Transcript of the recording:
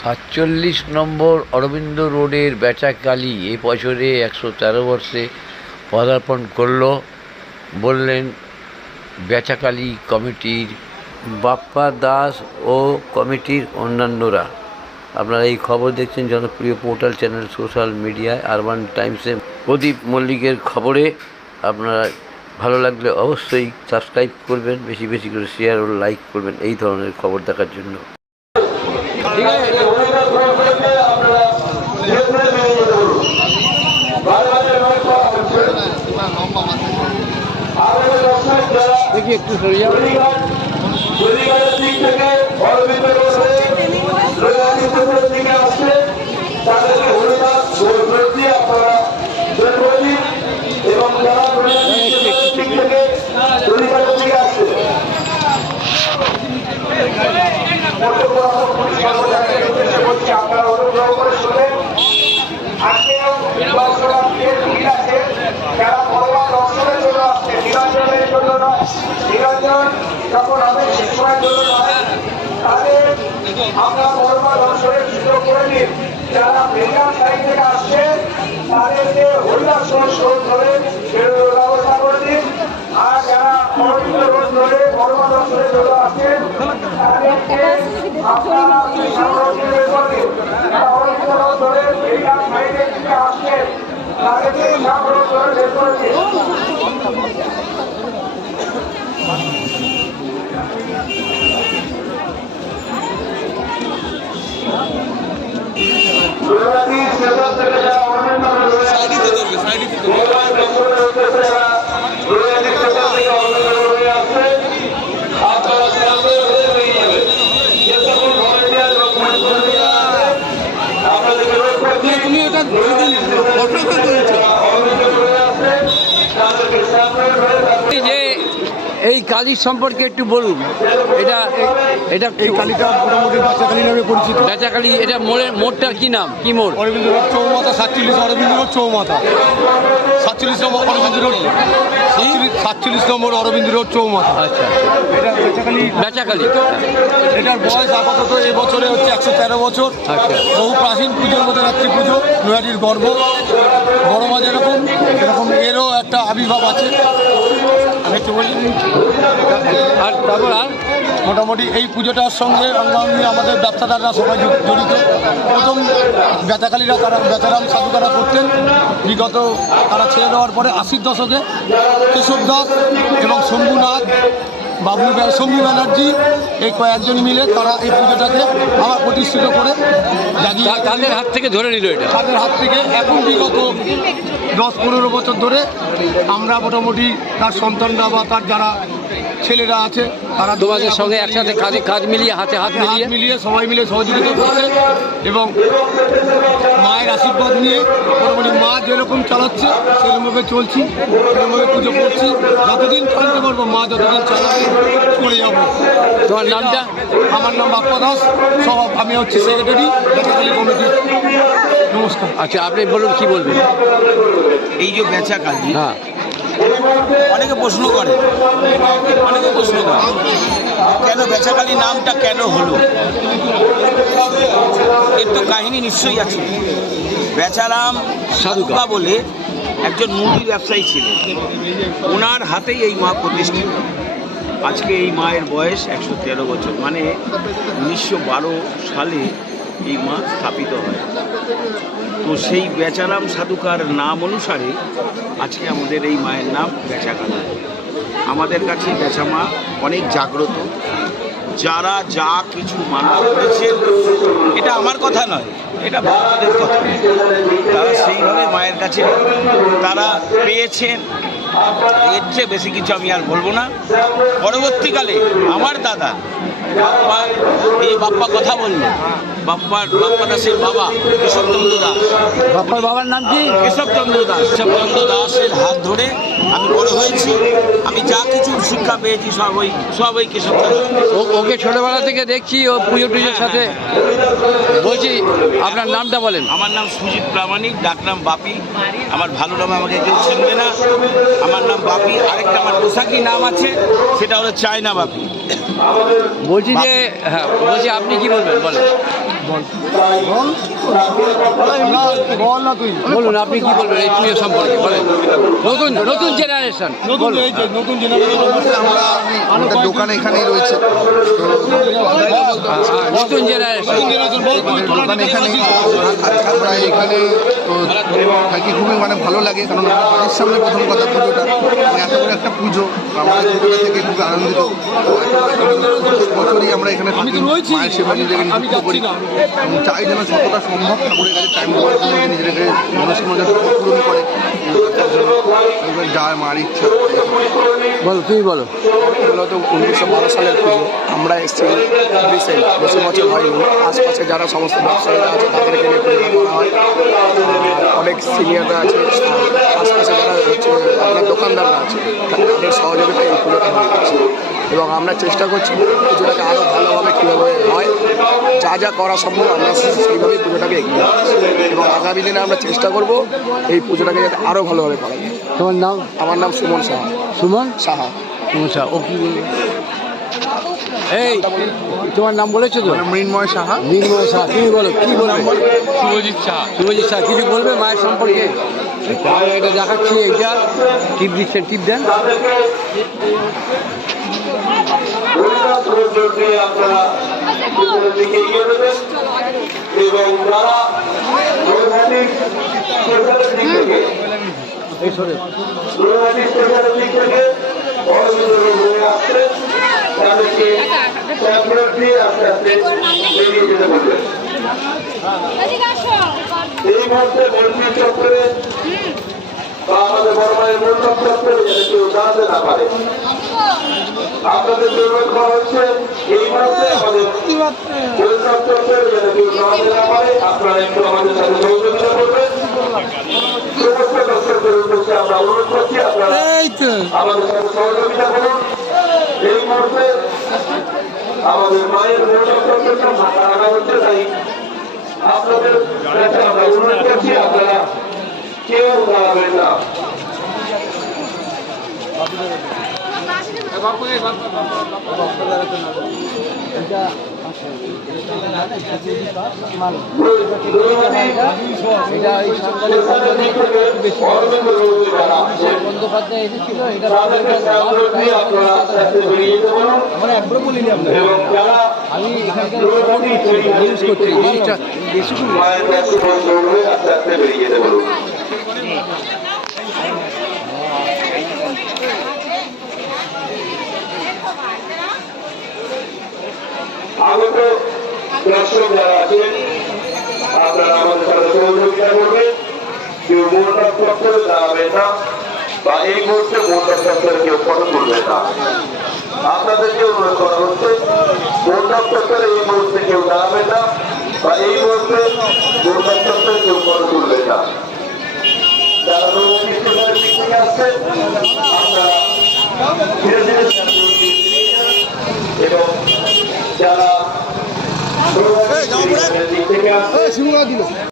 সাতচল্লিশ নম্বর অরবিন্দ রোডের বেচাকালী এ বছরে একশো তেরো বর্ষে পদার্পণ করল, বললেন, বেচাকালী কমিটির বাপ্পা দাস ও কমিটির অন্যান্যরা। আপনারা এই খবর দেখছেন জনপ্রিয় পোর্টাল চ্যানেল সোশ্যাল মিডিয়ায়, আরবান টাইমসে প্রদীপ মল্লিকের খবরে। আপনারা ভালো লাগলে অবশ্যই সাবস্ক্রাইব করবেন, বেশি বেশি করে শেয়ার ও লাইক করবেন এই ধরনের খবর দেখার জন্য দেখি একটু সরে যাও পরিবারের দিক থেকে অরবিন্দ রোডে রোহিণীপুরের দিকে আসছে তাদেরকে হরিদাস ভোট কর্তব্য সর্বজাতির উদ্দেশ্যে বলছি আপনারা অনুগ্রহ করে আজকেও নির্বাচনের যে ভিড় আছে যারা ভগবান দর্শনের জন্য আসছে নিরঞ্জনের জন্য নয় যখন হবে সে সময়ের জন্য নয় তাদের আমরা ভগবান দর্শনের সুযোগ করে দিন যারা বেকার সাইড থেকে আসছে তাদেরকে হরিদাস ধরে বেরোনোর ব্যবস্থা করে দিন। আর যারা অরবিন্দ রোড ধরে ভগবান দর্শনের জন্য আসছেন তাদেরকে আপনারা সামনে বের করে যারা অরবিন্দ রোড ধরে আসছেন তাদেরকে বের করে দিন গুজরাটি স্টেশন থেকে যারা অরবিন্দ রোড ধরে ভগবান দর্শনের উদ্দেশ্যে যারা গুজরাটি স্টেশন থেকে অরবিন্দ রোড হয়ে আসছে আপনারা সামনে ধরে বেরিয়ে যাবেন যে সকল ভলেন্টিয়ার এবং কর্মীরা আছে আপনাদেরকে রোড করছি তুমি এটা অরবিন্দ রোডে আছে তাদেরকে সামনে ধরে তারপরে এই যে এই কালীর সম্পর্কে একটু বলুন। এটা এটা এই কালীটা মোটামুটি বাচ্চাকালী নামে পরিচিত। বেচাকালী এটা মোড়ের মোড়টার কি নাম? কি মোড়? অরবিন্দ রোড চৌমাথা সাতচল্লিশ অরবিন্দ রোড চৌমাথা। সাতচল্লিশ নম্বর অরবিন্দ রোড। সাতচল্লিশ- নম্বর অরবিন্দ রোড চৌমাথা। আচ্ছা এটা বেচাকালী বেচাকালী এটার বয়স আপাতত এই বছরে হচ্ছে একশো তেরো বছর। আচ্ছা। বহু প্রাচীন পুজোর মধ্যে রাত্রি পুজো নৈহাটির গর্ব। বড় মা যেরকম এরকম এরও একটা আবির্ভাব আছে। আর তারপর আর? মোটামুটি এই পুজোটার সঙ্গে অঙ্গাঙ্গি আমাদের ব্যবসাদাররা সবাই জড়িত। প্রথম বেতাকালীরা তারা বেতারাম সাধুকারা করতেন। বিগত তারা ছেড়ে দেওয়ার পরে আশির দশকে কেশব দাস এবং শম্ভুনাথ বাবলু শম্ভু ব্যানার্জি এই কয়েকজন মিলে তারা এই পুজোটাকে আবার প্রতিষ্ঠিত করে তাদের হাত থেকে ধরে নিল এটা। তাদের হাত থেকে এখন বিগত দশ পনেরো বছর ধরে আমরা মোটামুটি তার সন্তানরা বা তার যারা ছেলেরা আছে তারা তোমাদের সঙ্গে একসাথে কাঁধে কাজ মিলিয়ে হাতে হাত মিলিয়ে? মিলিয়ে সবাই মিলে সহযোগিতা করছে এবং মায়ের আশীর্বাদ নিয়ে মোটামুটি মা যেরকম চালাচ্ছে সেরকমভাবে চলছি সেরকমভাবে পুজো করছি। যতদিন টানতে পারব মা যতদিন চালাবে করে যাব। তোমার নামটা? আমার নাম বাপ্পা দাস সব আমি হচ্ছে সেক্রেটারি বেতাকালী কমিটি। নমস্কার। আচ্ছা আপনি বলুন কি বলবেন? এই যে বেচা কাজ হ্যাঁ। অনেকে প্রশ্ন করে। অনেকে প্রশ্ন করে। কেন বেচাকালী নামটা কেন হলো? এর তো কাহিনী নিশ্চয়ই আছে। বেচারাম সাধুকা বলে একজন মুদি ব্যবসায়ী ছিলেন। ওনার হাতেই এই মা প্রতিষ্ঠিত। আজকে এই মায়ের বয়স একশো তেরো বছর। মানে উনিশশো বারো সালে এই মা স্থাপিত হয়। তো সেই বেচারাম সাধুকার নাম অনুসারে আজকে আমাদের এই মায়ের নাম বেচাকালী আমাদের কাছে বেচা মা অনেক জাগ্রত। যারা যা কিছু মানা করেছেন এটা আমার কথা নয়, এটা ভক্তদের কথা। তারা সেইভাবে মায়ের কাছে, তারা পেয়েছেন। এর চেয়ে বেশি কিছু আমি আর বলব না। পরবর্তীকালে আমার দাদা বাপ্পা এই বাপ্পা কথা বলল বাপ্পার বাপ্পা দাসের বাবা কৃষক দাস বাপ্পার বাবার নাম কি? কেশবচন্দ্র দাস। কেশবচন্দ্র দাসের হাত ধরে আমি বড় হয়েছি। আমি যা কিছু শিক্ষা পেয়েছি সব ওই সব ওই কেশবচন্দ্র ওকে ছোটবেলা থেকে দেখছি ও পুজো টুজোর সাথে। বলছি আপনার নামটা বলেন। আমার নাম সুজিত প্রামাণিক ডাকনাম বাপি। আমার ভালো নাম আমাকে কেউ চিনবে না। আমার নাম বাপি। আরেকটা আমার পোশাকি নাম আছে সেটা হলো চায়না বাপি। বলছি যে হ্যাঁ বলছি আপনি কি বলবেন? বলেন। তাই বল? না তুই। বলুন আপনি কি বলবেন? এই পুজো সম্পর্কে বলেন। নতুন নতুন জেনারেশন নতুন এই যে নতুন জেনারেশন আমরা আমাদের দোকান এখানেই রয়েছে। নতুন জেনারেশন নতুন জেনারেশন দোকান এখানে তো থাকি খুবই মানে ভালো লাগে কারণ বাড়ির সামনে প্রথম কথা পুজোটা। এত বড় একটা পুজো আমরা ছোটোবেলা থেকে খুবই আনন্দিত। বছরই আমরা এখানে থাকি। মায়ের সেবা নিজেকে নিযুক্ত করি। এবং চাই যেন যতটা সম্ভব ঠাকুরের কাছে টাইম দেওয়ার জন্য নিজেকে মনস্কামনা পূরণ করে যার মার ইচ্ছা। বলো তুমি বলো। মূলত উনিশশো বারো সালের পুজো আমরা এসেছি রিসেন্ট বেশি বছর হয়নি। আশপাশে যারা সমস্ত ব্যবসায়ীরা আছে তাদের এখানে পুজোটা করা হয়। অনেক সিনিয়ররা আছে আশপাশে যারা হচ্ছে আপনার দোকানদাররা আছে তাদের সহযোগিতায় এই পুজোটা হয়ে এবং আমরা চেষ্টা করছি পুজোটাকে আরও ভালোভাবে কীভাবে হয় যা যা করা সম্ভব আমরা সেইভাবেই পুজোটাকে এগিয়ে এবং আগামী দিনে আমরা চেষ্টা করব এই পুজোটাকে যাতে আরও ভালোভাবে করা যায়। তোমার নাম? আমার নাম সুমন সাহা। সুমন? সাহা। আচ্ছা ও কি বলবে এই তোমার নাম বলেছ তো? মৃন্ময় সাহা। নির্মল সাহা তুমি বলো কি বলবে? শুভজিৎ সাহা। শুভজিৎ শাহ কিছু বলবে মায়ের সম্পর্কে? এটা দেখাচ্ছি এটা টিপ দিচ্ছেন টিপ দেন এবং হয়ে আসছে তাদেরকে আস্তে আস্তে এগিয়ে যেতে বলবেন এই মুহূর্তে মন্ত্রী চত্বরে বা আমাদের বড় মায়ের মন্ডপ চত্বরে যাতে কেউ জানতে না পারে। আপনাদের করা হচ্ছে। এই মুহূর্তে আমাদের মন্ডপ চত্বরে যাতে কেউ জানতে না পারে আপনারা একটু আমাদের সাথে সহযোগিতা করবেন। সমস্ত দর্শকদের উদ্দেশ্যে আমরা অনুরোধ করছি আপনারা আমাদের সাথে সহযোগিতা করুন। এই মুহূর্তে আমাদের মায়ের রাখা হচ্ছে তাই আপনাদের আমরা অনুরোধ করছি আপনারা কেউ না। বন্দ্যোপাধ্যায় এসেছিল এটা আপনারা আমি এখানকার ইউজ করছি হয়ে আস্তে আস্তে বেরিয়ে যেতে বলুন আগত দর্শক যারা আছেন, আপনারা আমাদের সাথে সহযোগিতা করবেন। কেউ মন্ডপ চত্বরে দাঁড়াবেন না বা এই মুহূর্তে মন্ডপ চত্বরে কেউ ফটো তুলবেন না। আপনাদেরকে অনুরোধ করা হচ্ছে মন্ডপ চত্বরে এই মুহূর্তে কেউ দাঁড়াবেন না বা এই মুহূর্তে মন্ডপ চত্বরে কেউ ফটো তুলবেন না। যারা আসছেন, আপনারা এবং যারা